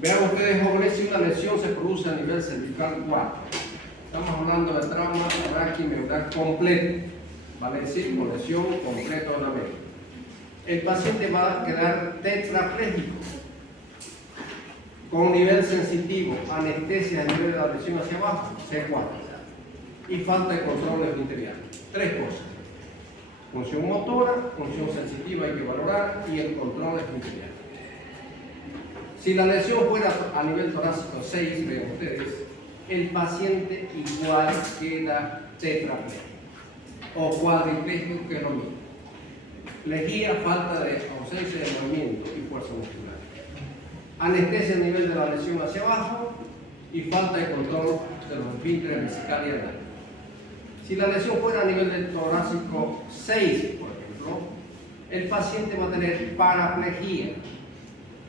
Vean ustedes, jóvenes, si una lesión se produce a nivel cervical 4. Estamos hablando de trauma raquimeural completo. Vale decir, con lesión completa de la médula. El paciente va a quedar tetrapléjico, con nivel sensitivo, anestesia a nivel de la lesión hacia abajo, C4, y falta de control esfinteriano. Tres cosas: función motora, función sensitiva hay que valorar, y el control esfinteriano. Si la lesión fuera a nivel torácico 6, vean ustedes, el paciente igual queda tetrapléjico o cuadripléjico, que es lo mismo. Lejía, falta de ausencia de movimiento y fuerza muscular. Anestesia a nivel de la lesión hacia abajo y falta de control de los esfínteres vesical y anal. Si la lesión fuera a nivel del torácico 6, por ejemplo, el paciente va a tener paraplejía,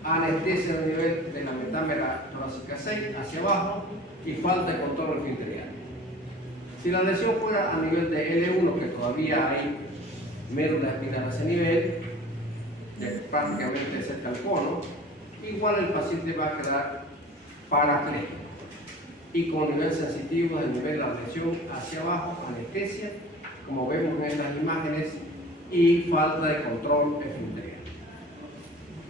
anestesia a nivel de la metámera torácica 6 hacia abajo y falta de control esfinteriano. Si la lesión fuera a nivel de L1, que todavía hay médula espinal a ese nivel, prácticamente cerca al cono, igual el paciente va a quedar parapléjico y con nivel sensitivo del nivel de la lesión hacia abajo, anestesia, como vemos en las imágenes, y falta de control esfinteriano.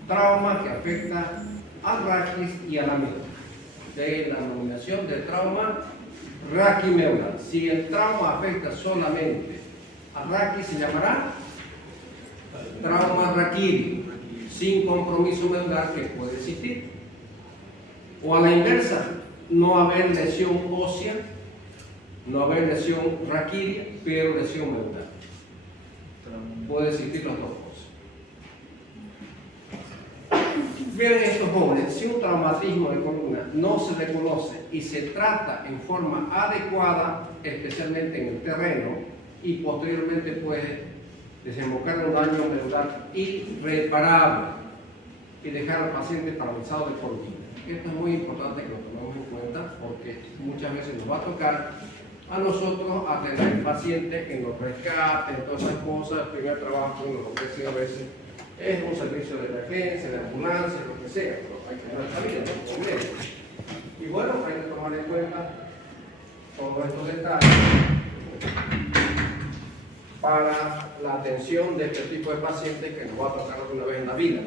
Trauma que afecta al raquis y a la médula. De la denominación de trauma raquimeural. Si el trauma afecta solamente al raquis, se llamará trauma raquídeo, sin compromiso medular, que puede existir. O a la inversa, no haber lesión ósea, no haber lesión raquídea, pero lesión medular. Puede existir las dos cosas. Miren estos jóvenes, si un traumatismo de columna no se reconoce y se trata en forma adecuada, especialmente en el terreno, y posteriormente puede desembocar en un daño medular irreparable y dejar al paciente paralizado de por vida. Esto es muy importante que lo tomemos en cuenta, porque muchas veces nos va a tocar a nosotros atender al paciente en los rescates, en todas esas cosas. El primer trabajo que nos ofrece a veces es un servicio de emergencia, de ambulancia, lo que sea, pero hay que dar esta vida, ¿no? Con médico. Y bueno, hay que tomar en cuenta todos estos detalles para la atención de este tipo de pacientes que nos va a tocar alguna vez en la vida.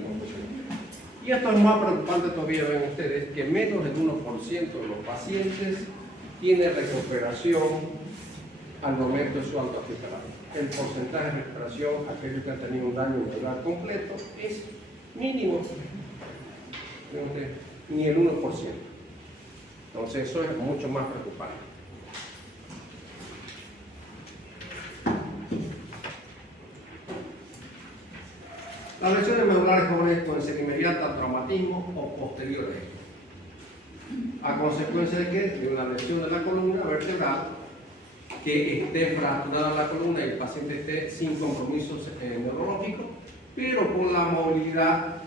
Y esto es más preocupante todavía, ven ustedes, que menos del 1% de los pacientes tiene recuperación al momento de su alta hospitalaria. El porcentaje de recuperación, aquellos que han tenido un daño medular completo, es mínimo, ni el 1%. Entonces eso es mucho más preocupante. Las lesiones medulares jóvenes pueden ser inmediatas al traumatismo o posteriores. ¿A consecuencia de qué? De una lesión de la columna vertebral, que esté fracturada la columna y el paciente esté sin compromiso neurológico, pero por la movilidad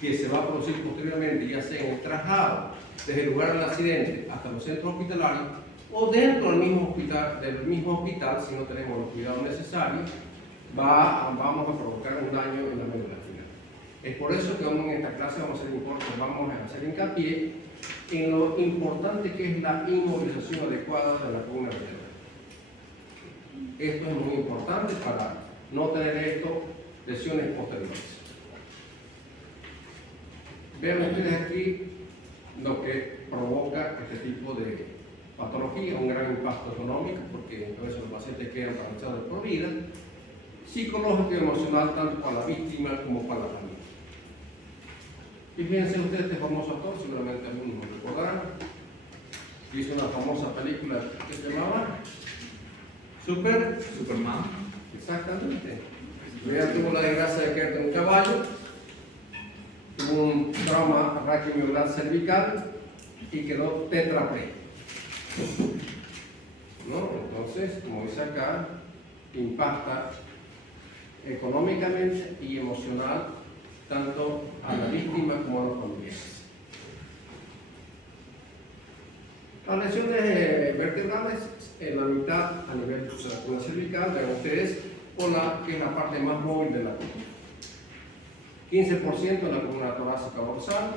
que se va a producir posteriormente, ya sea en el traslado desde el lugar del accidente hasta los centros hospitalarios o dentro del mismo hospital, si no tenemos los cuidados necesarios, vamos a provocar un daño en la médula espinal. Es por eso que en esta clase vamos a hacer hincapié en lo importante que es la inmovilización adecuada de la columna vertebral. Esto es muy importante para no tener lesiones posteriores. Vean ustedes aquí lo que provoca este tipo de patología, un gran impacto económico, porque entonces los pacientes quedan paralizados de por vida, psicológico y emocional, tanto para la víctima como para la familia. Y fíjense ustedes, este famoso actor, seguramente algunos lo recordarán, hizo una famosa película que se llamaba Superman. Exactamente. Ella tuvo la desgracia de caer de un caballo, tuvo un trauma raquimeural cervical y quedó tetrapléjico. ¿No? Entonces, como dice acá, impacta económicamente y emocional tanto a la víctima como a los familiares. Las lesiones vertebrales en la mitad a nivel de la columna cervical, vean ustedes, que es la parte más móvil de la columna. 15% en la columna torácica dorsal,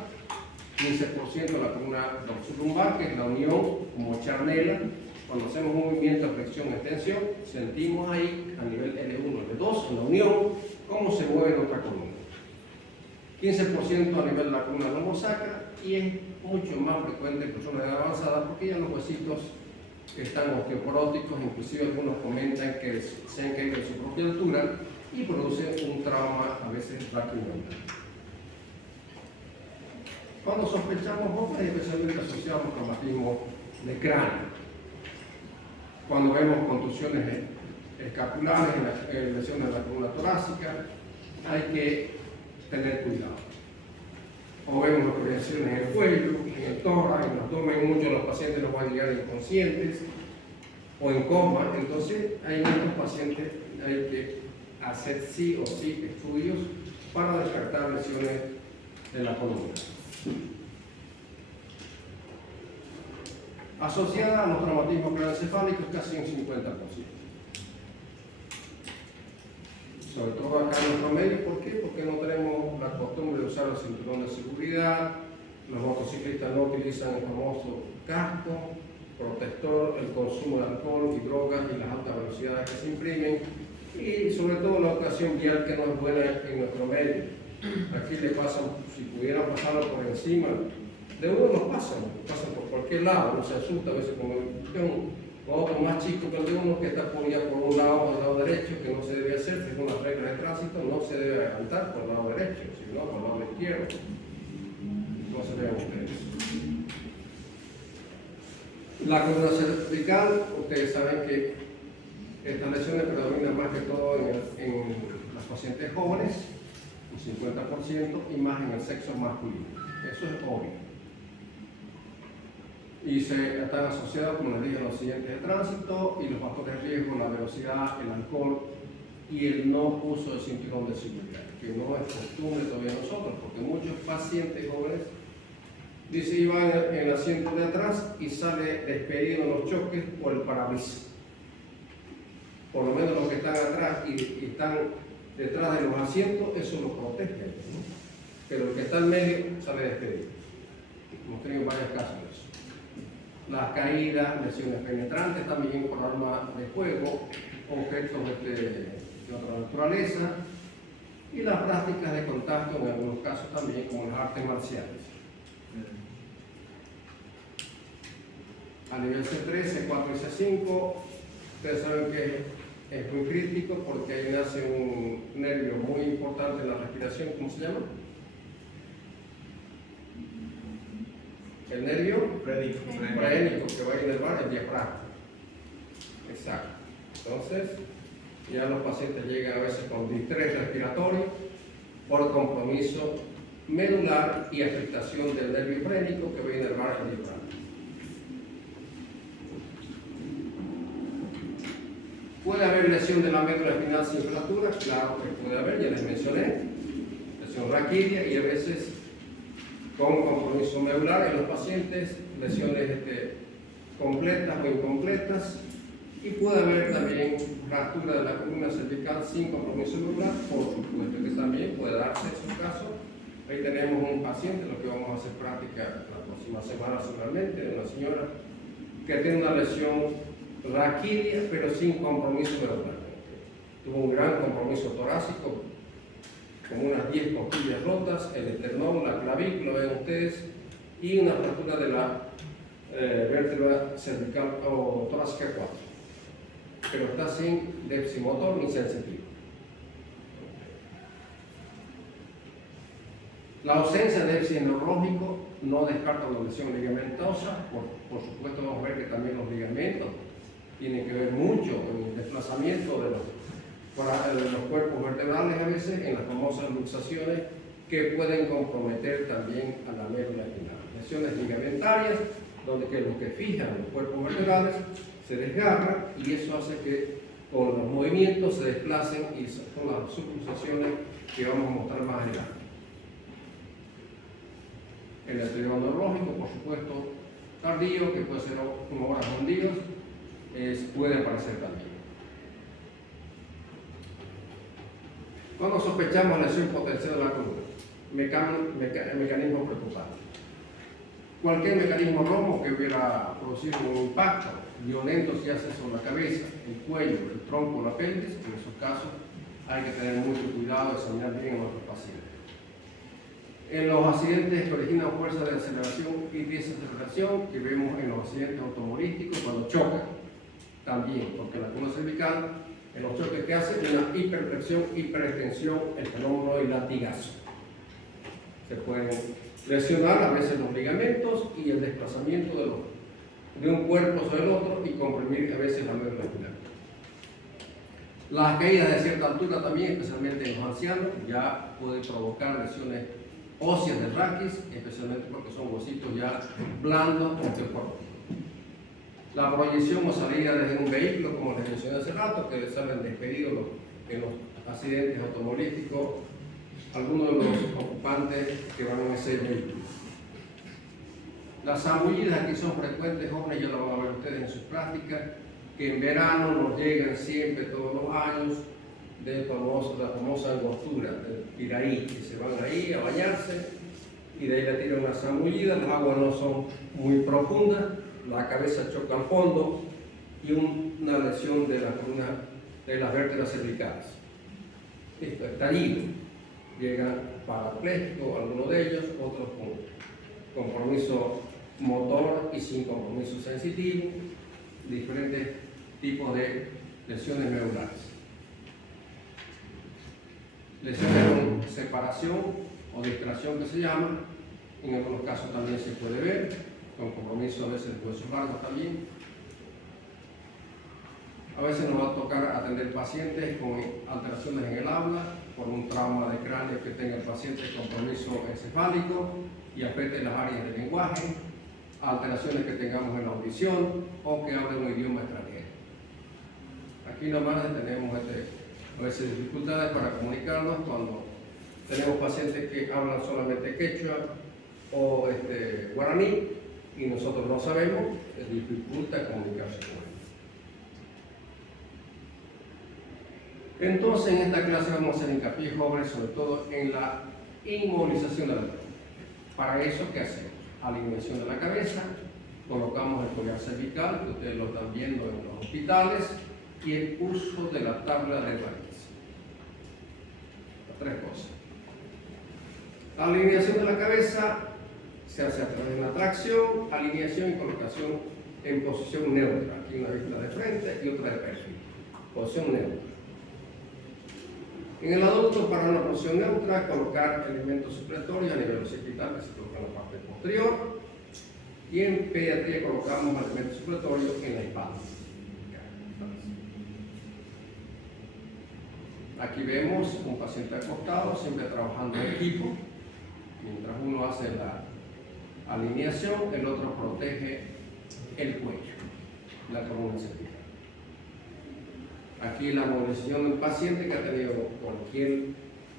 15% en la columna dorsolumbar, que es la unión como charnela. Cuando hacemos un movimiento de flexión-extensión, sentimos ahí a nivel L1, L2, en la unión, cómo se mueve nuestra columna. 15% a nivel de la columna lombosacra, y es mucho más frecuente en personas de edad avanzada porque ya los huesitos están osteoporóticos, inclusive algunos comentan que se han caído de su propia altura y producen un trauma a veces raquidiano. Cuando sospechamos bombas, especialmente asociados a traumatismo de cráneo, cuando vemos contusiones escapulares, lesiones de la columna torácica, hay que tener cuidado. O vemos proyecciones en el cuello, en el tórax, en el abdomen. Muchos de los pacientes nos van a llegar inconscientes o en coma. Entonces, en estos pacientes hay que hacer sí o sí estudios para descartar lesiones de la columna. Asociada a los traumatismos craneoencefálicos, casi un 50%. Sobre todo acá en nuestro medio. ¿Por qué? Porque no tenemos la costumbre de usar el cinturón de seguridad, los motociclistas no utilizan el famoso casco, protector, el consumo de alcohol y drogas y las altas velocidades que se imprimen, y sobre todo la ocasión vial que no es buena en nuestro medio. Aquí le pasan, si pudieran pasarlo por encima, de uno nos pasan por cualquier lado, uno se asusta a veces con otro más chico que el de uno que está ya por un lado o el lado derecho, que no se debe hacer, según las reglas de tránsito, no se debe adelantar por el lado derecho, sino por el lado izquierdo. No se vean ustedes. La columna cervical, ustedes saben que estas lesiones predominan más que todo en las pacientes jóvenes, un 50%, y más en el sexo masculino. Eso es obvio. Y están asociados, como les dije, a los accidentes de tránsito y los factores de riesgo, la velocidad, el alcohol y el no uso del cinturón de seguridad, que no es costumbre todavía nosotros, porque muchos pacientes jóvenes dicen iban en el asiento de atrás y sale despedido en los choques por el parabrisas. Por lo menos los que están atrás y están detrás de los asientos, eso los protege, ¿no? Pero el que está en medio sale despedido. Hemos tenido varios casos de eso. Las caídas, lesiones penetrantes también por armas de fuego, objetos de otra naturaleza, y las prácticas de contacto en algunos casos también, como las artes marciales. A nivel C3, C4 y C5, ustedes saben que es muy crítico porque ahí nace un nervio muy importante en la respiración. ¿Cómo se llama? El nervio frénico que va a inervar el diafragma. Exacto. Entonces, ya los pacientes llegan a veces con distrés respiratorio por compromiso medular y afectación del nervio frénico que va a inervar el diafragma. ¿Puede haber lesión de la médula espinal sin fractura? Claro que puede haber, ya les mencioné. Lesión raquídea y a veces con compromiso medular en los pacientes, lesiones completas o incompletas, y puede haber también fractura de la columna cervical sin compromiso medular, por supuesto que también puede darse esos casos. Ahí tenemos un paciente, lo que vamos a hacer práctica la próxima semana seguramente, de una señora que tiene una lesión raquídea pero sin compromiso medular. Tuvo un gran compromiso torácico, como unas 10 costillas rotas, el esternón, la clavícula, ven ustedes, y una fractura de la vértebra cervical o torácica 4, pero está sin déficit motor ni sensitivo. La ausencia de déficit neurológico no descarta la lesión ligamentosa. Por supuesto vamos a ver que también los ligamentos tienen que ver mucho en el desplazamiento de los cuerpos vertebrales, a veces en las famosas luxaciones que pueden comprometer también a la médula espinal. Lesiones ligamentarias, donde los que fijan los cuerpos vertebrales se desgarran y eso hace que con los movimientos se desplacen, y son las subluxaciones que vamos a mostrar más adelante. El deterioro neurológico, por supuesto, tardío, que puede ser horas o días, puede aparecer también. Cuando sospechamos lesión potencial de la columna, mecanismo preocupante. Cualquier mecanismo rojo que hubiera producido un impacto violento, si hace sobre la cabeza, el cuello, el tronco, la pelvis, en esos casos hay que tener mucho cuidado de examinar bien a nuestros pacientes. En los accidentes que originan fuerza de aceleración y desaceleración, que vemos en los accidentes automovilísticos cuando chocan, también, porque la columna cervical, en los choques que hace una hiperflexión, hiperextensión, el fenómeno del latigazo. Se pueden lesionar a veces los ligamentos y el desplazamiento de un cuerpo sobre el otro y comprimir a veces la médula espinal. Las caídas de cierta altura también, especialmente en los ancianos, ya pueden provocar lesiones óseas del raquis, especialmente porque son huesitos ya blandos osteopóricos. La proyección o salida desde un vehículo, como les mencioné hace rato, que salen despedidos en los accidentes automovilísticos, algunos de los ocupantes que van en ese vehículo. Las zambullidas aquí son frecuentes, jóvenes, ya lo van a ver ustedes en sus prácticas, que en verano nos llegan siempre, todos los años, de la famosa angostura, del Piraí, que se van ahí a bañarse y de ahí le tiran una zambullida, las aguas no son muy profundas, la cabeza choca al fondo y una lesión de la columna, de las vértebras cervicales. Esto es estallido. Llegan parapléjicos, algunos de ellos, otros con compromiso motor y sin compromiso sensitivo, diferentes tipos de lesiones medulares. Lesiones con separación o distracción que se llama, en algunos casos también se puede ver, con compromiso a veces de huesos largos también. A veces nos va a tocar atender pacientes con alteraciones en el habla, por un trauma de cráneo que tenga el paciente, compromiso encefálico y afecte las áreas del lenguaje, alteraciones que tengamos en la audición o que hable un idioma extranjero. Aquí nomás tenemos a veces dificultades para comunicarnos cuando tenemos pacientes que hablan solamente quechua o guaraní y nosotros no sabemos, dificulta comunicarse con ellos. Entonces, en esta clase vamos a hacer hincapié, jóvenes, sobre todo en la inmovilización de la cabeza. Para eso, ¿qué hacemos? Alineación de la cabeza, colocamos el collar cervical, que ustedes lo están viendo en los hospitales, y el uso de la tabla de raíz. Las tres cosas. La alineación de la cabeza se hace a través de una tracción, alineación y colocación en posición neutra. Aquí una vista de frente y otra de perfil. Posición neutra. En el adulto, para una posición neutra, colocar elementos supletorios a nivel occipital, que se coloca en la parte posterior. Y en pediatría colocamos elementos supletorios en la espalda. Aquí vemos un paciente acostado, siempre trabajando en equipo. Mientras uno hace la alineación, el otro protege el cuello, la columna cervical. Aquí la movilización del paciente que ha tenido cualquier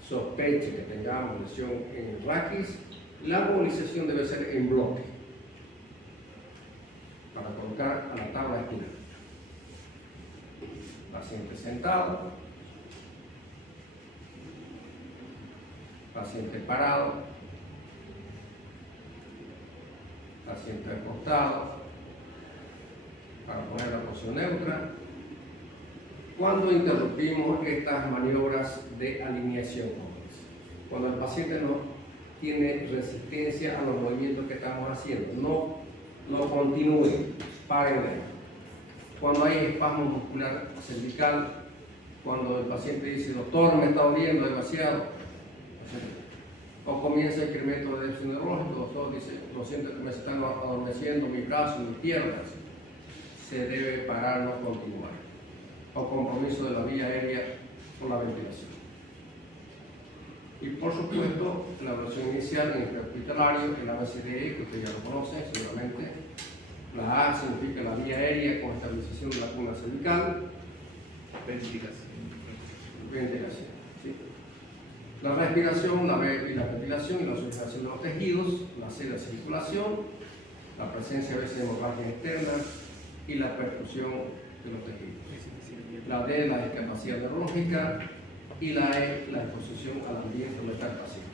sospecha que tengamos lesión en el raquis, la movilización debe ser en bloque para colocar a la tabla espinal. Paciente sentado, paciente parado, paciente acostado, para poner la posición neutra. Cuando interrumpimos estas maniobras de alineación, cuando el paciente no tiene resistencia a los movimientos que estamos haciendo, no continúe, párenle. Cuando hay espasmo muscular cervical, cuando el paciente dice, doctor, me está doliendo demasiado, o comienza el incremento de déficit neurológico, doctor dice, lo siento que me están adormeciendo mis brazos, mis piernas, se debe parar, no continuar. O compromiso de la vía aérea con la ventilación. Y por supuesto, la evaluación inicial en el prehospitalario, el ABCDE, que ustedes ya lo conocen seguramente. La A significa la vía aérea con estabilización de la columna cervical. Ventilación. ¿Sí? La respiración, la B y la ventilación y la oxigenación de los tejidos, la C la circulación, la presencia a veces de hemorragias externas y la perfusión de los tejidos. La D, la discapacidad neurológica, y la E, la exposición al ambiente donde está el paciente.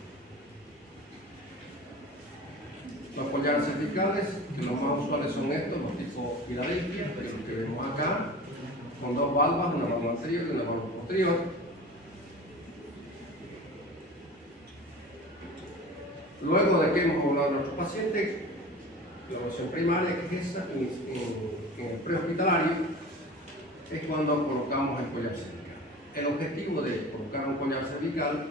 Los collares cervicales, que los más usuales son estos, los tipo Filadelfia, que es lo que vemos acá, con dos valvas, una valva anterior y una valva posterior. Luego de que hemos hablado de nuestro paciente, la evaluación primaria, que es esa, en el prehospitalario, es cuando colocamos el collar cervical. El objetivo de colocar un collar cervical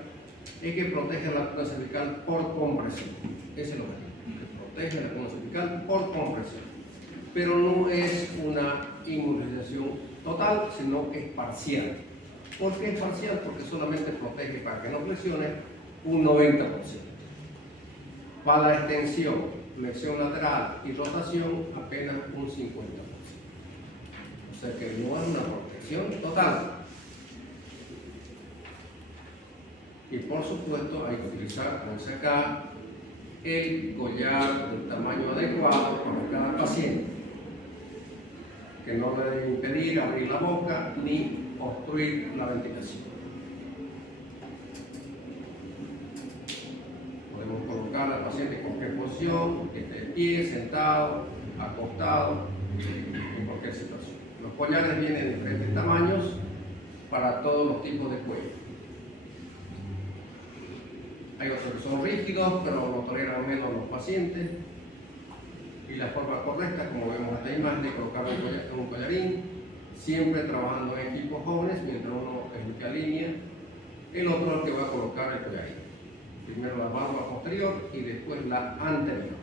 es que protege la columna cervical por compresión. Ese es el objetivo, que protege la columna cervical por compresión. Pero no es una inmunización total, sino que es parcial. ¿Por qué es parcial? Porque solamente protege para que no presione un 90%. Para la extensión, flexión lateral y rotación, apenas un 50%. O sea que no es una protección total. Y por supuesto hay que utilizar, como dice acá, el collar del tamaño adecuado para cada paciente, que no debe impedir abrir la boca ni obstruir la ventilación. Podemos colocar al paciente en cualquier posición, que esté de pie, sentado, acostado, en cualquier situación. Los collares vienen de diferentes tamaños para todos los tipos de cuello. Hay otros que son rígidos, pero lo toleran menos los pacientes. Y la forma correcta, como vemos en esta imagen, de colocar un collarín, siempre trabajando en equipos jóvenes, mientras uno ejecuta línea, el otro es el que va a colocar el collarín. Primero la valva posterior y después la anterior.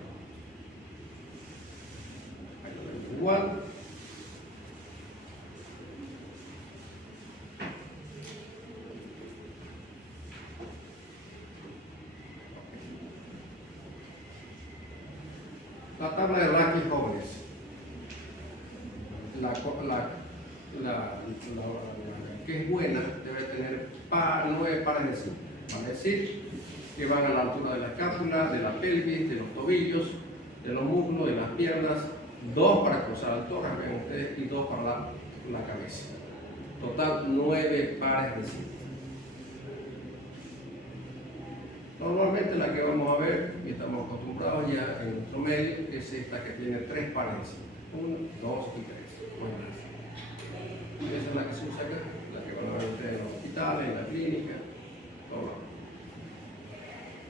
Ahí lo vemos igual. La tabla de raquis jóvenes, que es buena, debe tener 9 pares de cintas. Vale decir, que van a la altura de la escápula, de la pelvis, de los tobillos, de los muslos, de las piernas, 2 para cruzar el tórax, ven ustedes, y 2 para la cabeza. Total, 9 pares de cintas. Normalmente la que vamos a ver, y estamos acostumbrados ya en nuestro medio, es esta que tiene 3 pares de cintas. 1, 2 y 3. Esa es la que se usa acá, la que van a ver ustedes en los hospitales, en la clínica, todo.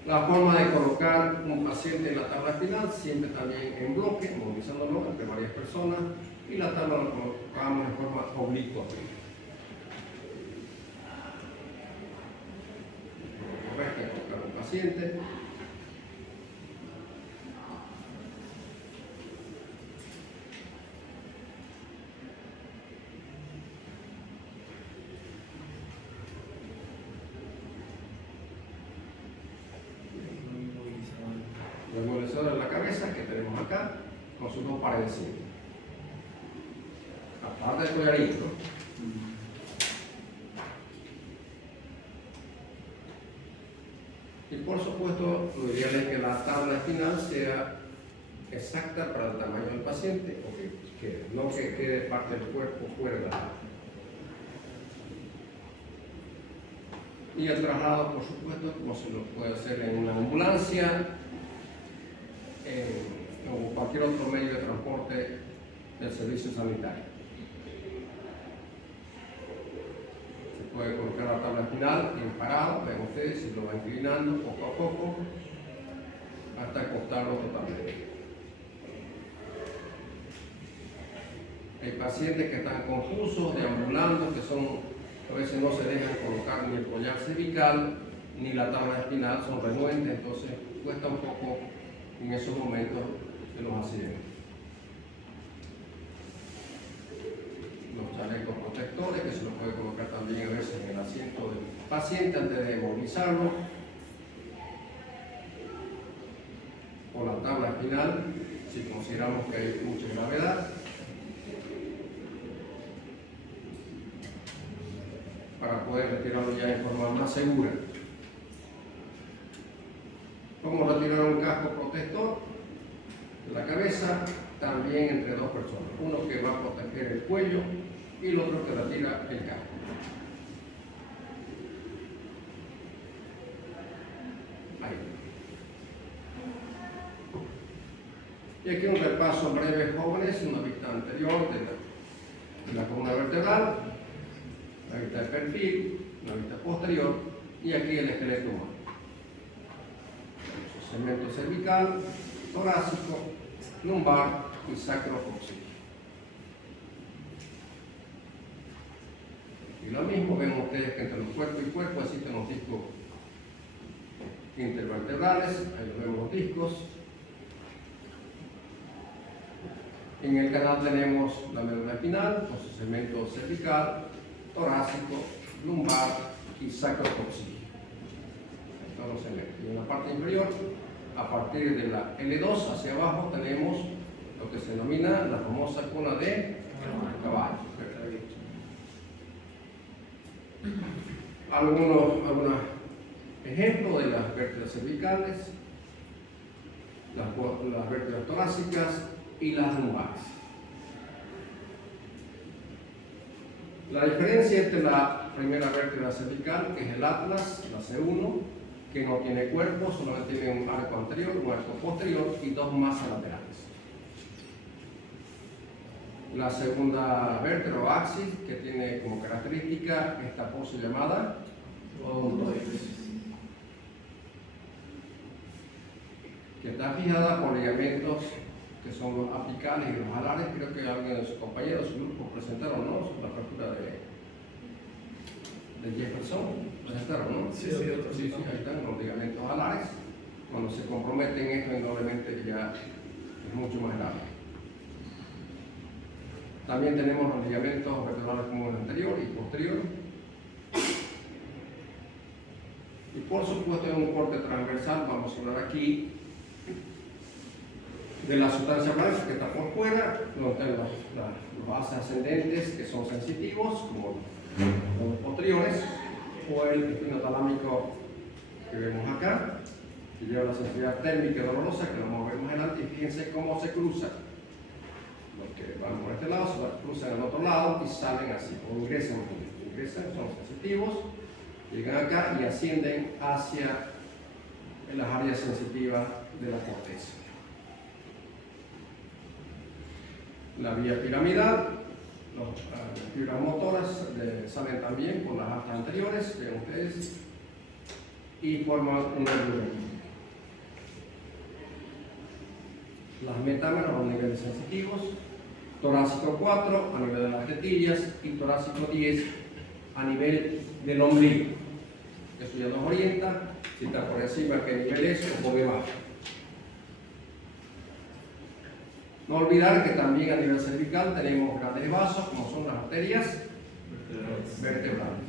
La forma de colocar un paciente en la tabla espinal, siempre también en bloque, movilizándolo entre varias personas, y la tabla la colocamos en forma oblicua. Correcto, colocar un paciente. El movilizador de la cabeza que tenemos acá con sus 2 pares de cintas. Aparte del collarín, ¿no? Y por supuesto, lo ideal es que la tabla espinal sea exacta para el tamaño del paciente, o que no que quede parte del cuerpo fuera de la tabla. Y el traslado, por supuesto, como se lo puede hacer en una ambulancia, o cualquier otro medio de transporte del servicio sanitario. Se puede colocar la tabla espinal en parado, ven ustedes, se lo va inclinando poco a poco hasta acostarlo totalmente. Hay pacientes que están confusos, deambulando, que a veces no se dejan colocar ni el collar cervical ni la tabla espinal, son renuentes, entonces cuesta un poco en esos momentos de los accidentes. Los chalecos protectores, que se los puede colocar también a veces en el asiento del paciente antes de movilizarlo, o la tabla espinal, si consideramos que hay mucha gravedad, para poder retirarlo ya de forma más segura. Vamos a retirar un casco protector de la cabeza, también entre 2 personas. Uno que va a proteger el cuello y el otro que retira el casco. Ahí. Y aquí un repaso breve, jóvenes, una vista anterior de la columna vertebral, la vista de perfil, una vista posterior y aquí el esqueleto humano. Segmento cervical, torácico, lumbar y sacrocoxil. Y lo mismo ven ustedes que entre los cuerpo y cuerpo existen los discos intervertebrales, ahí los vemos los discos. En el canal tenemos la médula espinal con su segmento cervical, torácico, lumbar y sacrocoxil. Todos los segmentos. Y en la parte inferior, a partir de la L2 hacia abajo, tenemos lo que se denomina la famosa cola de caballo. Algunos ejemplos de las vértebras cervicales, las vértebras torácicas y las lumbares. La diferencia entre la primera vértebra cervical, que es el atlas, la C1, que no tiene cuerpo, solamente tiene un arco anterior, un arco posterior y dos masas laterales. La segunda vértebra o axis, que tiene como característica esta pose llamada odontoides, que está fijada por ligamentos que son los apicales y los alares. Creo que alguien de sus compañeros, su grupo, presentaron, ¿no?, la fractura de Jefferson, presentaron, ¿no? Sí, ahí están los ligamentos alares. Cuando se comprometen esto, indudablemente ya es mucho más grave. También tenemos los ligamentos vertebrales comunes anterior y posterior. Y por supuesto, en un corte transversal vamos a hablar aquí de la sustancia blanca que está por fuera, los haces ascendentes que son sensitivos, como los posteriores, o el espinotalámico que vemos acá, que lleva la sensibilidad térmica y dolorosa, que lo vamos a ver más adelante. Y fíjense cómo se cruzan. Los que van por este lado se cruzan al otro lado y salen así, o ingresan, son sensitivos, llegan acá y ascienden hacia las áreas sensitivas de la corteza. La vía piramidal, las fibras motoras salen también por las astas anteriores, vean ustedes, y forman un nervio. Las metámeras, los niveles sensitivos, torácico 4 a nivel de las tetillas y torácico 10 a nivel del ombligo. Eso ya nos orienta si está por encima, qué nivel es, o por debajo. No olvidar que también a nivel cervical tenemos grandes vasos, como son las arterias vertebrales,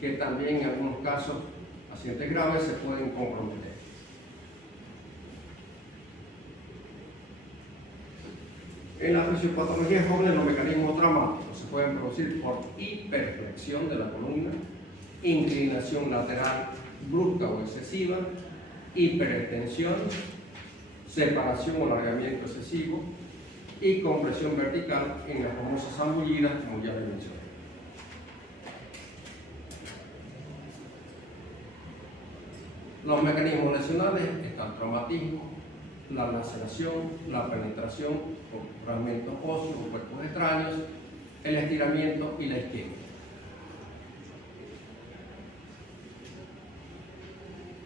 que también en algunos casos, pacientes graves, se pueden comprometer. En la fisiopatología joven, los mecanismos traumáticos se pueden producir por hiperflexión de la columna, inclinación lateral brusca o excesiva, hiperextensión, separación o alargamiento excesivo y compresión vertical en las famosas zambullidas, como ya les mencioné. Los mecanismos lesionales están el traumatismo, la laceración, la penetración por fragmentos óseos o cuerpos extraños, el estiramiento y la isquemia.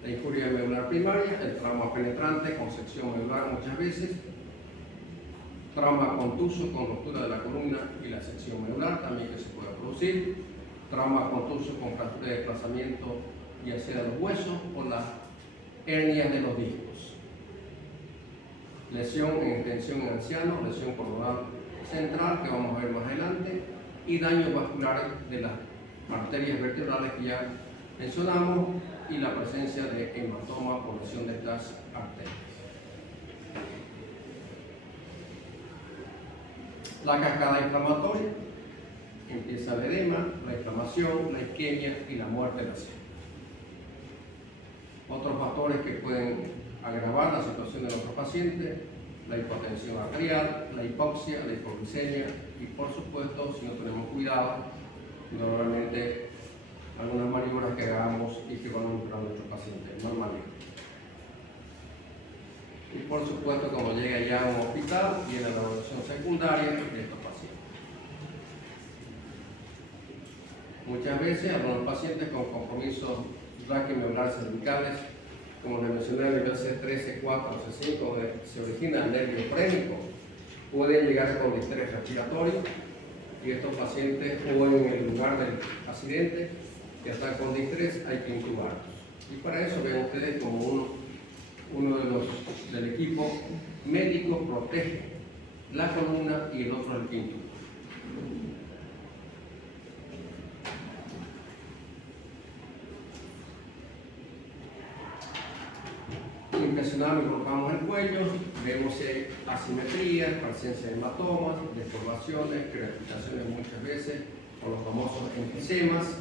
La injuria medular primaria, el trauma penetrante con sección medular muchas veces, trauma contuso con ruptura de la columna y la sección medular también que se puede producir, trauma contuso con fractura de desplazamiento ya sea de los huesos o las hernias de los discos, lesión en extensión en ancianos, lesión coronal central que vamos a ver más adelante y daños vasculares de las arterias vertebrales que ya mencionamos y la presencia de hematoma por lesión de estas arterias. La cascada inflamatoria, empieza el edema, la inflamación, la isquemia y la muerte del célula. Otros factores que pueden agravar la situación de nuestro paciente, la hipotensión arterial, la hipoxia, la hipoglucemia y por supuesto, si no tenemos cuidado, normalmente algunas maniobras que hagamos y que van a entrar a nuestro paciente normalmente. Y por supuesto, cuando llega ya a un hospital, viene la evaluación secundaria de estos pacientes. Muchas veces algunos pacientes con compromisos raquiomedular cervicales, como les mencioné, a nivel C3, C4, C5, donde se origina el nervio frénico, pueden llegar con distrés respiratorio, y estos pacientes, o en el lugar del accidente, que están con distrés, hay que intubarlos. Y para eso ven ustedes como uno de los del equipo médico protege la columna y el otro el que intuba. Impresionamos y colocamos el cuello, vemos si hay asimetría, presencia de hematomas, deformaciones, crepitaciones muchas veces, o los famosos enfesemas,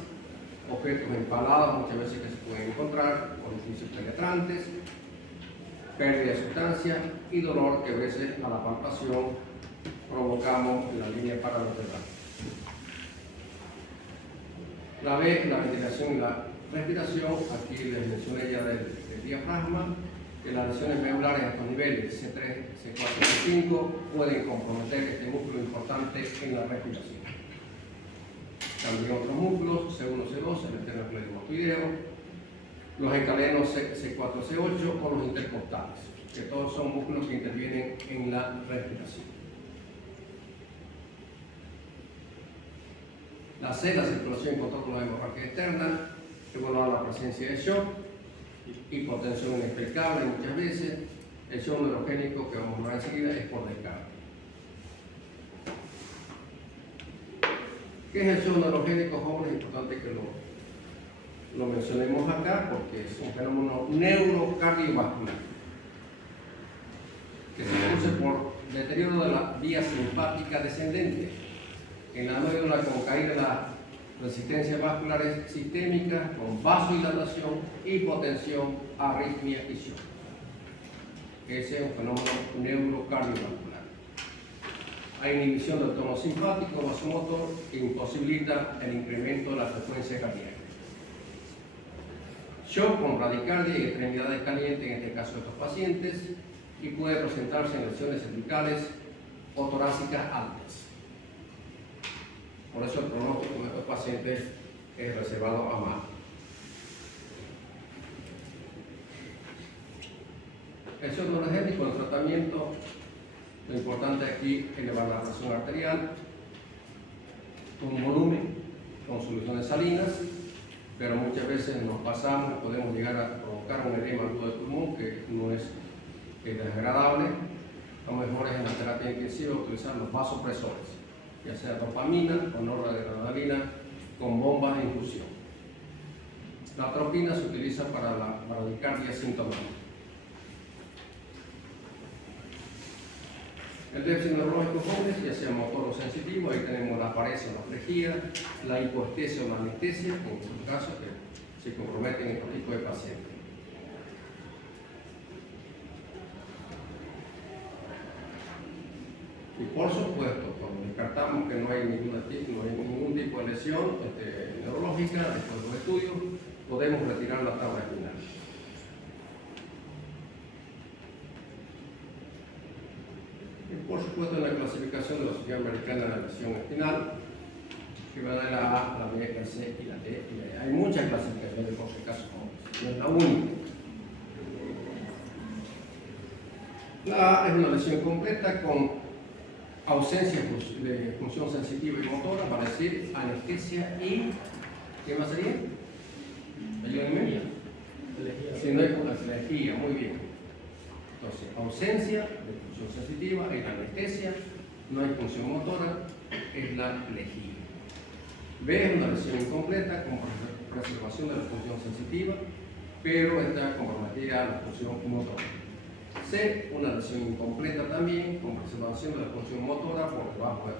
objetos empalados muchas veces que se pueden encontrar, orificios penetrantes, pérdida de sustancia y dolor que a veces a la palpación provocamos en la línea paranoidal. La ventilación y la respiración, aquí les mencioné ya del diafragma, que las lesiones medulares a estos niveles C3, C4, C5 pueden comprometer este músculo importante en la respiración. También otros músculos, C1, C2, el esternocleidomastoideo, los escalenos C4, C8 o los intercostales, que todos son músculos que intervienen en la respiración. La C, la circulación y control con la hemorragia externa, que bueno, la presencia de shock, hipotensión inexplicable muchas veces, el shock neurogénico que vamos a ver enseguida es por descarga. ¿Qué es el shock neurogénico, jóvenes? Es importante que lo mencionemos acá porque es un fenómeno neurocardiovascular que se produce por deterioro de la vía simpática descendente en la médula con caída de la resistencia vascular sistémica, con vasodilatación, hipotensión, arritmia y shock. Ese es un fenómeno neurocardiovascular. Hay inhibición del tono simpático vasomotor que imposibilita el incremento de la frecuencia cardíaca. Shock con bradicardia y extremidades calientes, en este caso de estos pacientes, y puede presentarse en lesiones cervicales o torácicas altas. Por eso el pronóstico de estos pacientes es reservado a más. El shock neurogénico, el tratamiento, lo importante aquí es elevar la presión arterial con volumen, con soluciones salinas, pero muchas veces nos pasamos, podemos llegar a provocar un edema agudo de pulmón que no es desagradable. Lo mejor es en la terapia intensiva utilizar los vasopresores, ya sea dopamina o noradrenalina con bombas de infusión. La atropina se utiliza para la bradicardia sintomática. El déficit neurológico jóvenes, ya sea motor o sensitivo, ahí tenemos la paresia o la frejía, la hipoestesia o la anestesia, en muchos casos que se comprometen en este tipo de pacientes. Y por supuesto, cuando descartamos que no hay ningún tipo de lesión neurológica, después de los estudios, podemos retirar la tabla espinal. Y por supuesto, en la clasificación de la Sociedad Americana de la Lesión Espinal, que va de la A, la B, la C y la D. Hay muchas clasificaciones, por si acaso, no es la única. La A es una lesión completa con ausencia de función sensitiva y motora, para decir anestesia y ¿qué más sería? Alegía. Si no hay alegía, muy bien. Entonces, ausencia de función sensitiva es la anestesia, no hay función motora, es la lejía. B es una lesión incompleta con preservación de la función sensitiva, pero está comprometida la función motora. C, una lesión incompleta también, con preservación de la función motora por debajo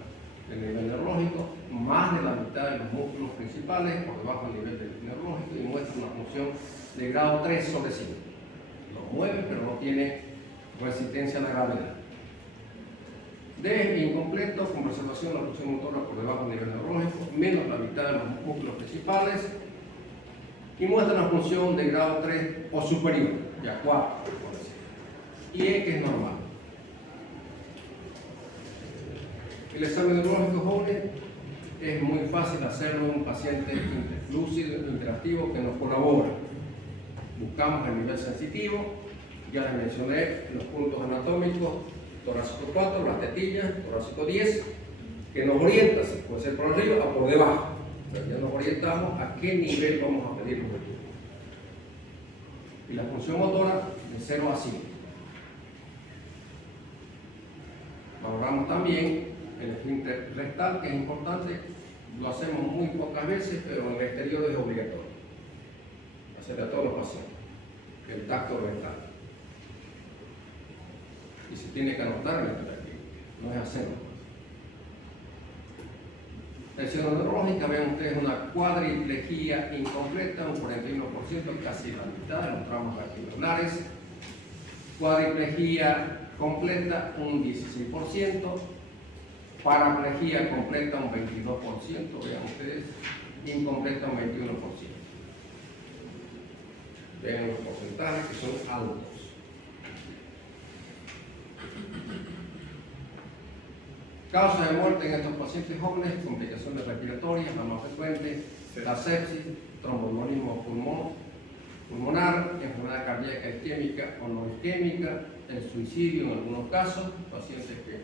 del nivel neurológico, más de la mitad de los músculos principales por debajo del nivel neurológico, y muestra una función de grado 3 sobre 5. Lo mueve, pero no tiene resistencia a la gravedad. D, incompleto, con preservación de la función motora por debajo del nivel neurológico, menos la mitad de los músculos principales, y muestra una función de grado 3 o superior, ya 4, por decir. y E, que es normal. El examen neurológico, jóvenes, es muy fácil hacerlo en un paciente lúcido, interactivo, que nos colabora. Buscamos el nivel sensitivo, ya les mencioné los puntos anatómicos, torácico 4, las tetillas, torácico 10, que nos orienta, si puede ser por arriba o por debajo. Pero ya nos orientamos a qué nivel vamos a pedir los estudios. Y la función motora de 0 a 5. Valoramos también el esfínter rectal, que es importante, lo hacemos muy pocas veces, pero en el exterior es obligatorio. Hacerle a todos los pacientes el tacto rectal. Y se tiene que anotar en la terapia, no es hacerlo. Lesión neurológica, vean ustedes una cuadriplegia incompleta, un 41%, casi la mitad de los tramos articulares. Cuadriplegia completa, un 16%. Paraplegia completa, un 22%, vean ustedes. Incompleta, un 21%. Vean los porcentajes que son altos. Causa de muerte en estos pacientes jóvenes, complicaciones respiratorias, la más frecuente, la sepsis, tromboembolismo pulmonar, enfermedad cardíaca isquémica o no isquémica, el suicidio en algunos casos, pacientes que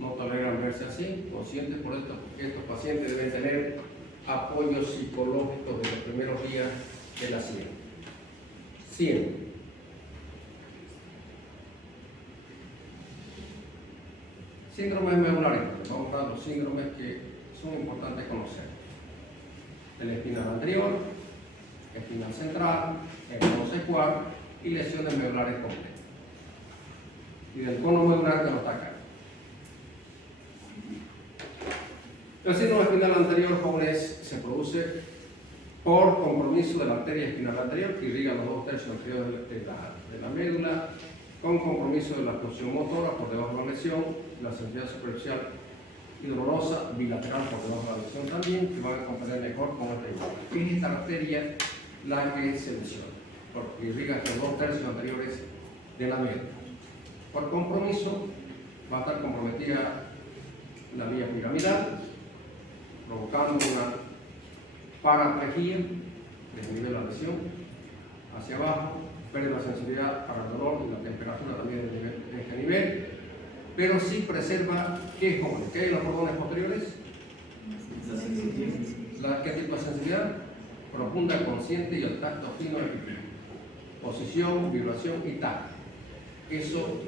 no toleran verse así, conscientes por esto, que estos pacientes deben tener apoyo psicológico desde los primeros días de la SIEM. Siempre. Síndromes medulares, vamos a ver los síndromes que son importantes conocer. El espinal anterior, espinal central, el cono secuar y lesiones medulares completas. Y del cono medular que no está acá. El síndrome espinal anterior, jóvenes, se produce por compromiso de la arteria espinal anterior que irriga los 2/3 anteriores de la médula, con compromiso de la función motora por debajo de la lesión, la sensibilidad superficial y dolorosa bilateral por debajo de la lesión también, que van a acompañar mejor con esta imagen. Es esta arteria la que se lesiona, porque irriga los 2/3 anteriores de la médula. Por compromiso va a estar comprometida la vía piramidal, provocando una paraplegia desde el nivel de la lesión hacia abajo, pérdida de la sensibilidad para el dolor y la temperatura también de este nivel, pero sí preserva ¿qué jóvenes? ¿Qué hay en los cordones posteriores? ¿Qué tipo de sensibilidad? Profunda, consciente y el tacto fino del pie. Posición, vibración y tacto. Eso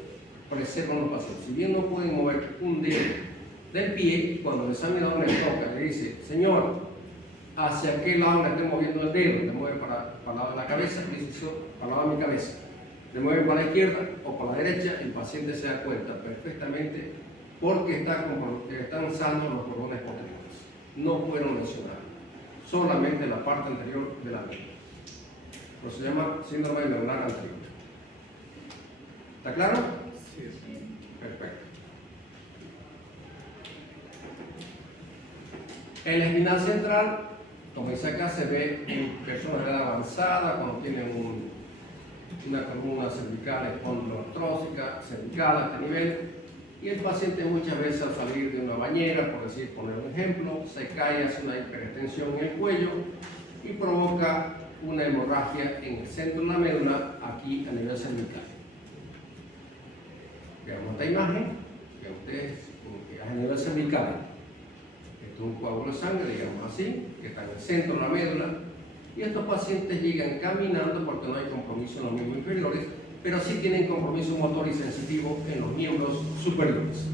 preserva a los pacientes. Si bien no pueden mover un dedo del pie, cuando el examinador le toca, le dice, señor, ¿hacia qué lado le estoy moviendo el dedo? Le mueve para el lado de la cabeza, dice eso, para el lado de mi cabeza. Le mueve para la izquierda o para la derecha, el paciente se da cuenta perfectamente porque están sanos los cordones posteriores. No fueron lesionados, solamente la parte anterior de la médula. Eso se llama síndrome medular anterior. ¿Está claro? Sí. Perfecto. El espinal central, como dice acá, se ve en personas de edad avanzada, cuando tienen una columna cervical espondiloartrósica, cervical a este nivel, y el paciente muchas veces al salir de una bañera, por decir, poner un ejemplo, se cae, hace una hiperextensión en el cuello y provoca una hemorragia en el centro de la médula, aquí a nivel cervical. Veamos esta imagen, que ustedes, a nivel cervical. Esto es un coágulo de sangre, digamos así, que está en el centro de la médula, y estos pacientes llegan caminando porque no hay compromiso en los miembros inferiores, pero sí tienen compromiso motor y sensitivo en los miembros superiores.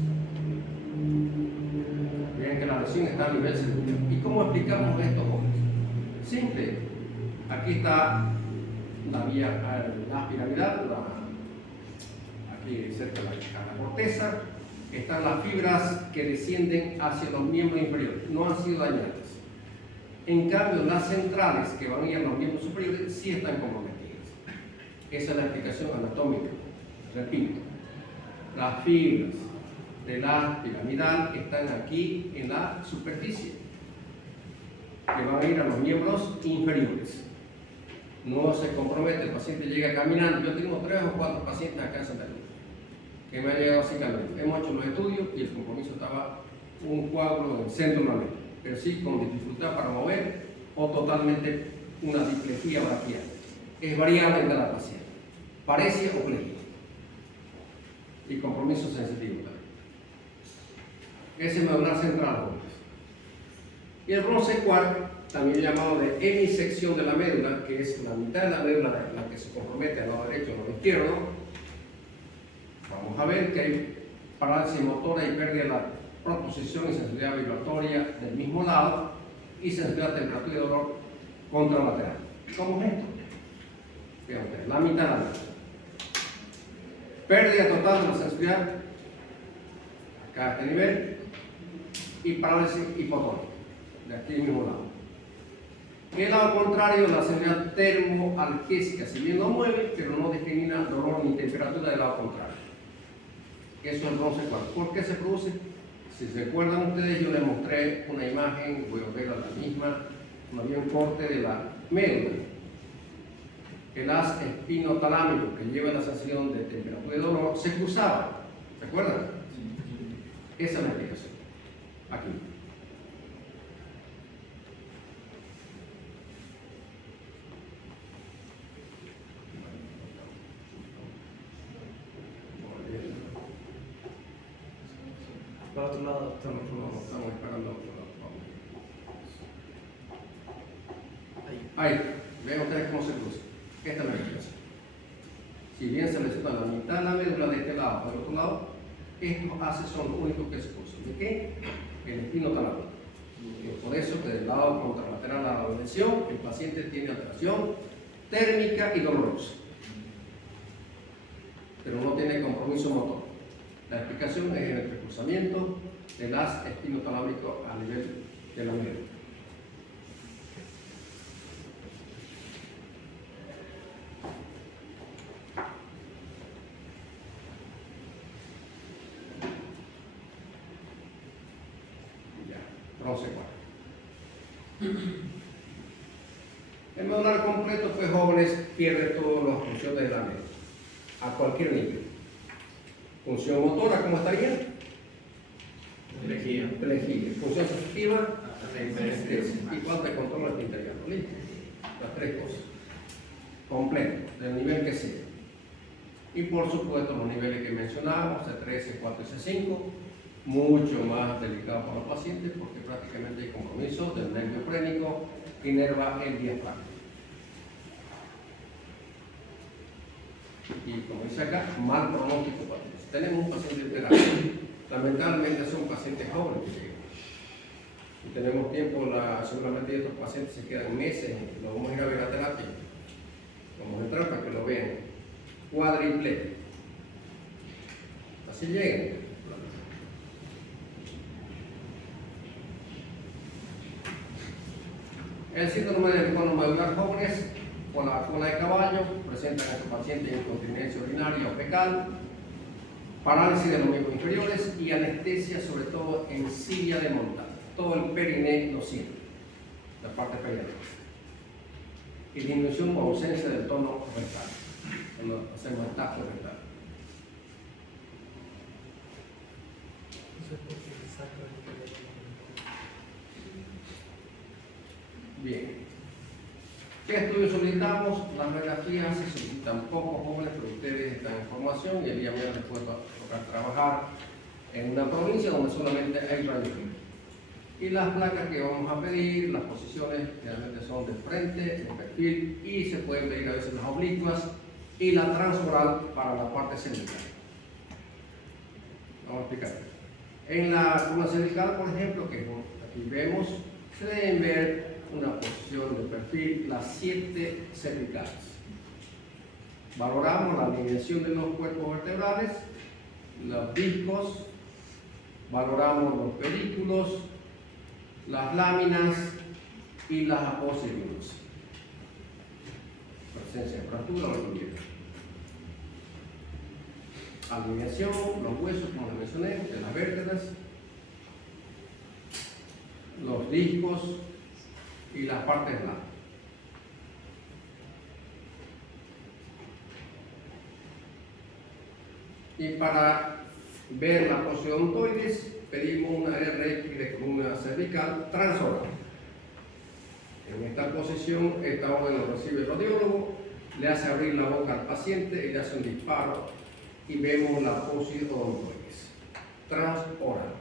Vean que la lesión está a nivel cervical. ¿Y cómo explicamos esto, jóvenes? Simple. Aquí está la vía piramidal, aquí cerca de la corteza. Están las fibras que descienden hacia los miembros inferiores, no han sido dañadas. En cambio, las centrales que van a ir a los miembros superiores sí están comprometidas. Esa es la explicación anatómica. Repito, las fibras de la piramidal están aquí en la superficie, que van a ir a los miembros inferiores. no se compromete, el paciente llega caminando. Yo tengo 3 o 4 pacientes acá en Santa Cruz que me han llegado así caminando. Hemos hecho los estudios y el compromiso estaba un coágulo en el centro de la mente, pero sí con dificultad para mover o totalmente una diplejía braquial. Es variable en cada paciente, paresia o plejía. Y compromiso sensitivo también. Ese es medular central. Y el bronce cuarto, también llamado de hemisección de la médula, que es la mitad de la médula la que se compromete al lado derecho o al lado izquierdo. Vamos a ver que hay parálisis motora y pérdida de la proposición y sensibilidad vibratoria del mismo lado y sensibilidad a temperatura y dolor contralateral. ¿Cómo es esto? Fíjate, la mitad de la médula. Pérdida total de la sensibilidad acá a este nivel y parálisis hipotónica de aquí mismo lado. El lado contrario, la sensibilidad termoalgésica, si bien no mueve, pero no discrimina dolor ni temperatura del lado contrario. Eso es el bronce 4. ¿Por qué se produce? Si se recuerdan ustedes, yo les mostré una imagen, voy a ver a la misma, había un corte de la médula. El haz espinotalámico que lleva la sensación de temperatura y dolor se cruzaba. ¿Se acuerdan? Esa es la explicación. Aquí. Para otro lado, Estamos esperando otro lado. Ahí, vean ustedes cómo se cruza. Esta es la explicación. Si bien se lesiona la mitad de la médula de este lado o del otro lado, estos haces son los únicos que se cruzan. ¿De qué? El espinotalámico. Por eso que del lado contralateral a la lesión, el paciente tiene alteración térmica y dolorosa, pero no tiene compromiso motor. La explicación es en el recruzamiento del haz espinotalámico a nivel de la médula. Bronce 4. El medular completo, pues jóvenes, pierde todas las funciones de la médula, a cualquier nivel. Función motora, ¿cómo estaría? Plejía. Función sensitiva, y falta de control arterial. ¿Listo? Las 3 cosas. Completo, del nivel que sea. Y por supuesto los niveles que mencionábamos, C3, C4 y C5, mucho más delicado para los pacientes porque prácticamente hay compromiso del nervio frénico que inerva el diafragma. Y como dice acá, mal pronóstico para ellos. Tenemos un paciente en terapia. Lamentablemente son pacientes jóvenes que llegan. Y tenemos tiempo, seguramente estos pacientes se quedan meses, lo vamos a ir a ver a terapia. Vamos a entrar para que lo vean. Cuádruple. Así llegan. El síndrome del cono medular jóvenes con la cola de caballo presentan a estos pacientes incontinencia urinaria o fecal, parálisis de los miembros inferiores y anestesia, sobre todo en silla de montar. Todo el periné lo siente, la parte perianal. Y disminución o ausencia del tono rectal, cuando hacemos el tacto rectal. Bien. ¿Qué estudios solicitamos? Las radiografías se solicitan pocos jóvenes, pero ustedes están en formación y el día de mañana les puede tocar trabajar en una provincia donde solamente hay radiografía. Y las placas que vamos a pedir, las posiciones generalmente son de frente, de perfil y se pueden pedir a veces las oblicuas y la transoral para la parte cervical. Vamos a explicar. En la columna cervical, por ejemplo, que aquí vemos, se deben ver una posición de perfil, las 7 cervicales. Valoramos la alineación de los cuerpos vertebrales, los discos, valoramos los pedículos, las láminas y las apósilos. Presencia de fractura o liviana. Alineación, los huesos, como les mencioné, de las vértebras, los discos y las partes blandas. Y para ver la posiodontoides, pedimos una RX de columna cervical transoral. En esta posición, esta orden lo recibe el radiólogo, le hace abrir la boca al paciente y le hace un disparo y vemos la posiodontoides transoral.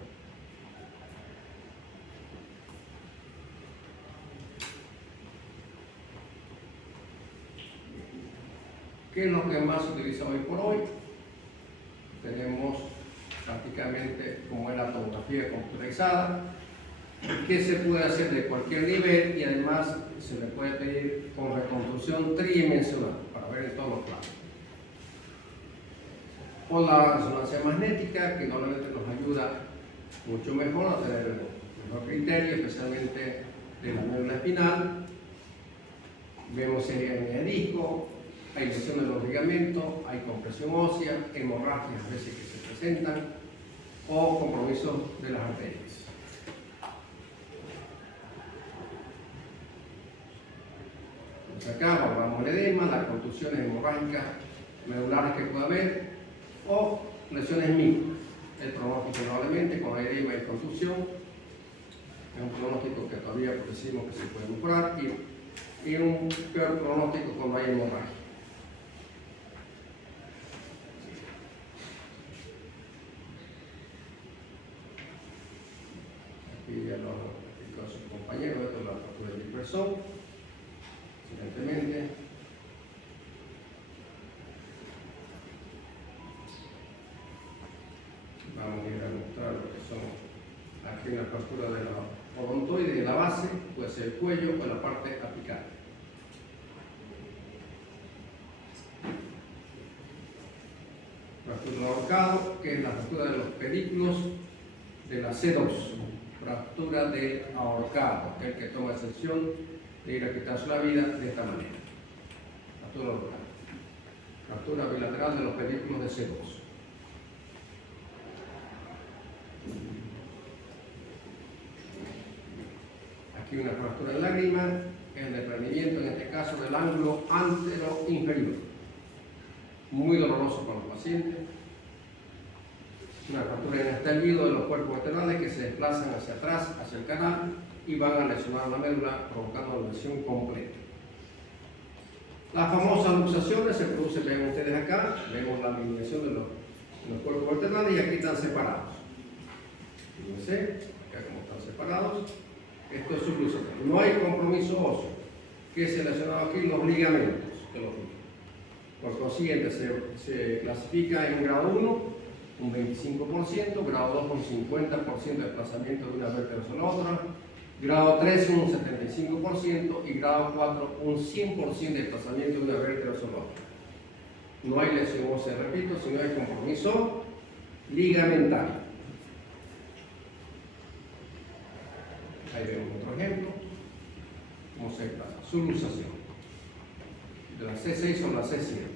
¿Qué es lo que más se utiliza hoy por hoy? Tenemos prácticamente como es la tomografía computarizada, que se puede hacer de cualquier nivel y además se le puede pedir con reconstrucción tridimensional para ver en todos los planos. O la resonancia magnética, que normalmente nos ayuda mucho mejor a tener mejor criterio, especialmente de la médula espinal. Vemos hernia de disco, hay lesiones de los ligamentos, hay compresión ósea, hemorragias a veces que se presentan o compromisos de las arterias. Entonces acá valoramos el edema, las contusiones hemorrágicas medulares que pueda haber o lesiones micro. El pronóstico probablemente con edema y contusión es un pronóstico que todavía decimos que se puede mejorar y un peor pronóstico cuando hay hemorragia. Aquí ya lo explicó su compañero, esto es la fractura de dispersón, evidentemente. Vamos a ir a mostrar lo que son aquí una fractura de la odontoide de la base, puede ser el cuello o la parte apical. Fractura de ahorcado, que es la fractura de los pedículos de la C2. Fractura de ahorcado, aquel que toma excepción de ir a quitarse la vida de esta manera. Fractura de ahorcado. Fractura bilateral de los pedículos de C2. Aquí una fractura de lágrima, el desprendimiento en este caso del ángulo antero-inferior. Muy doloroso para los pacientes. Una fractura en el tallido de los cuerpos vertebrales que se desplazan hacia atrás, hacia el canal y van a lesionar la médula provocando una lesión completa. Las famosas luxaciones se producen, ven ustedes acá, vemos la alineación de los cuerpos vertebrales y aquí están separados. Fíjense, acá como están separados, esto es subluxación. No hay compromiso óseo. ¿Qué se ha lesionado aquí? Los ligamentos de los pies. Por consiguiente, se clasifica en grado 1, un 25%, grado 2, un 50% de desplazamiento de una vértebra sobre la otra, grado 3, un 75% y grado 4, un 100% de desplazamiento de una vértebra sobre la otra. No hay lesión ósea, repito, sino hay compromiso ligamentario. Ahí vemos otro ejemplo, cómo se desplaza, subluxación. De la C6 o la C7.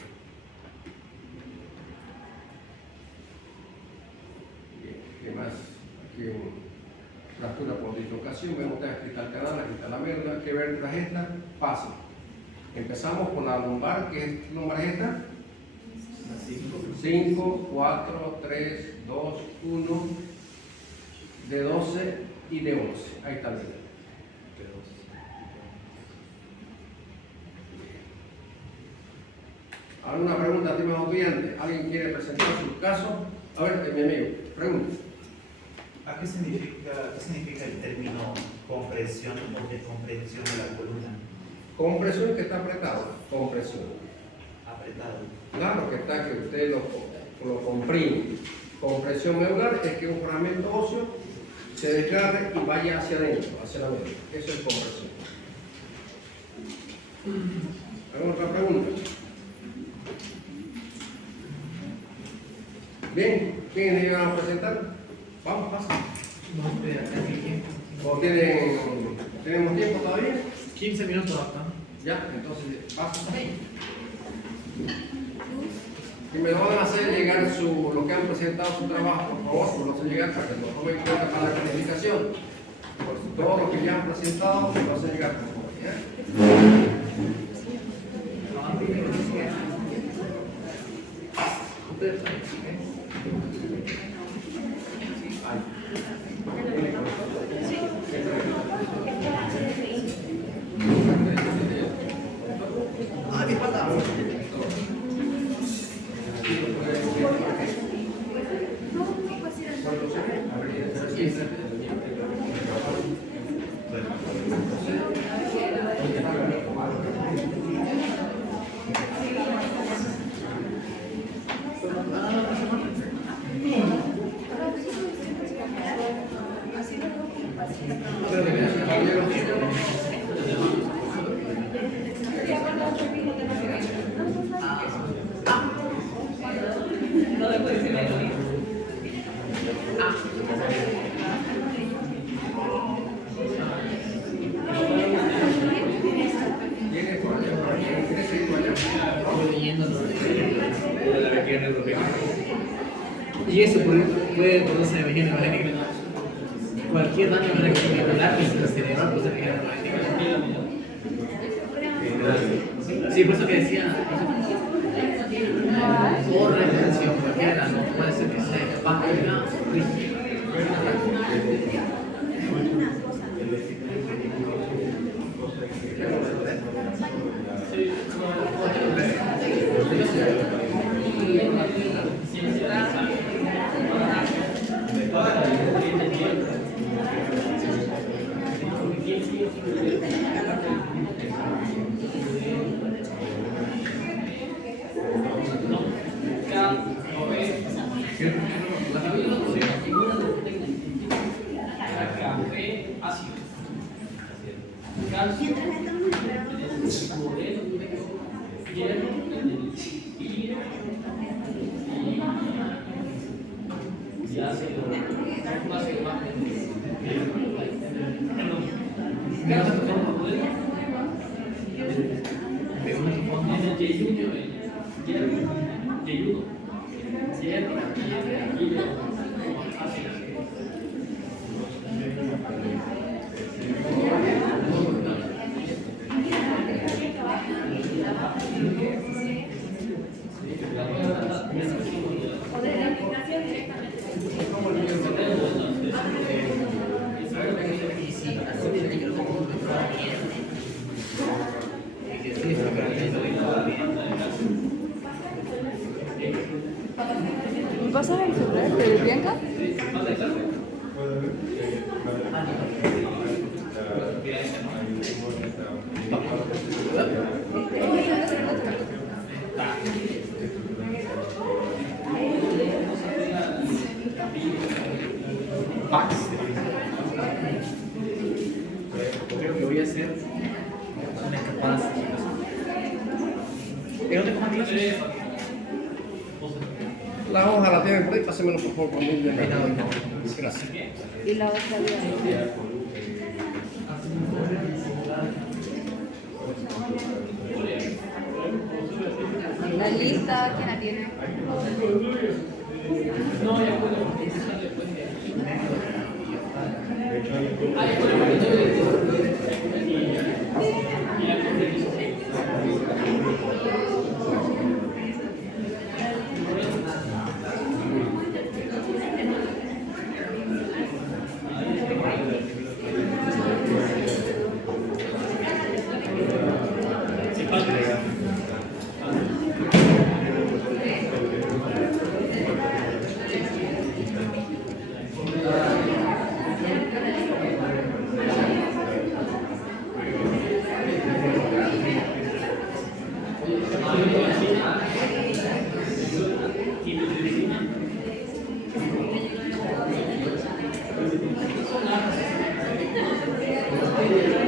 Bien, ¿qué más? Aquí una fractura por dislocación, vemos que aquí está el canal, aquí está la médula. ¿Qué vértebra es esta? Fácil. Empezamos con la lumbar, ¿qué lumbar es esta? 5, 4, 3, 2, 1, de 12 y de 11. Ahí está el video. ¿Alguna pregunta, estimados estudiantes? ¿Alguien quiere presentar su caso? A ver, mi amigo, pregunta. ¿Qué significa el término compresión o descompresión de la columna? Compresión, que está apretado. Compresión. Apretado. Claro que está, que usted lo comprime. Compresión medular es que un fragmento óseo se desgarre y vaya hacia adentro, hacia la médula. Eso es compresión. ¿Alguna otra pregunta? Bien, ¿quiénes iban a presentar? Vamos, pasa. ¿O tenemos tiempo todavía? 15 minutos hasta. Ya, entonces, pasa. Si me lo van a hacer llegar lo que han presentado su trabajo, por favor, me lo hacen llegar para que lo tomen en cuenta para la calificación. Por todo lo que ya han presentado, me lo hacen llegar, por favor. ¿Ya? Y eso puede producir emisión hemogénica. Cualquier daño cerebral puede ser emisión hemogénica. Sí, por eso que decía. O retención, cualquiera, no puede ser que sea espástica o rígida. ¿Me pasas el celular de Bianca? Creo que voy a hacer una escapada. ¿En dónde coman clases? La hoja la tienen por ahí, pásemelo por favor conmigo. Gracias. Y la otra día. La lista, ¿quién la tiene?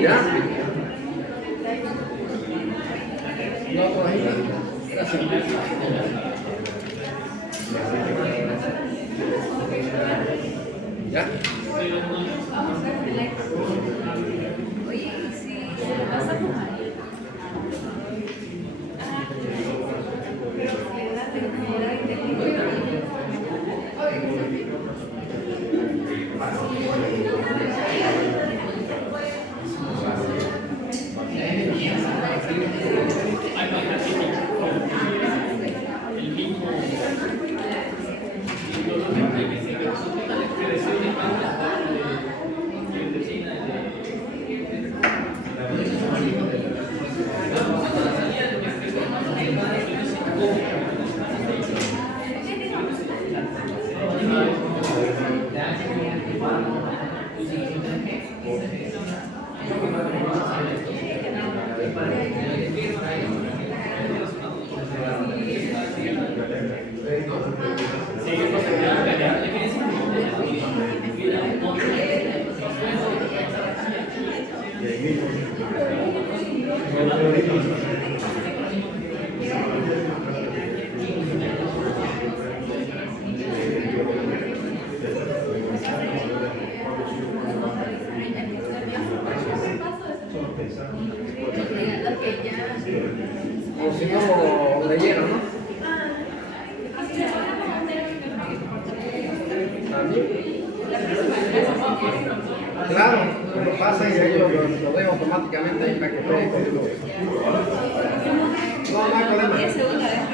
¿Ya? No, por ahí. Gracias. ¿Ya? Oye, ¿y si se pasa con alguien? Como si no leyera, ¿no? Claro, lo pasa y ellos lo ven automáticamente ahí para que esté.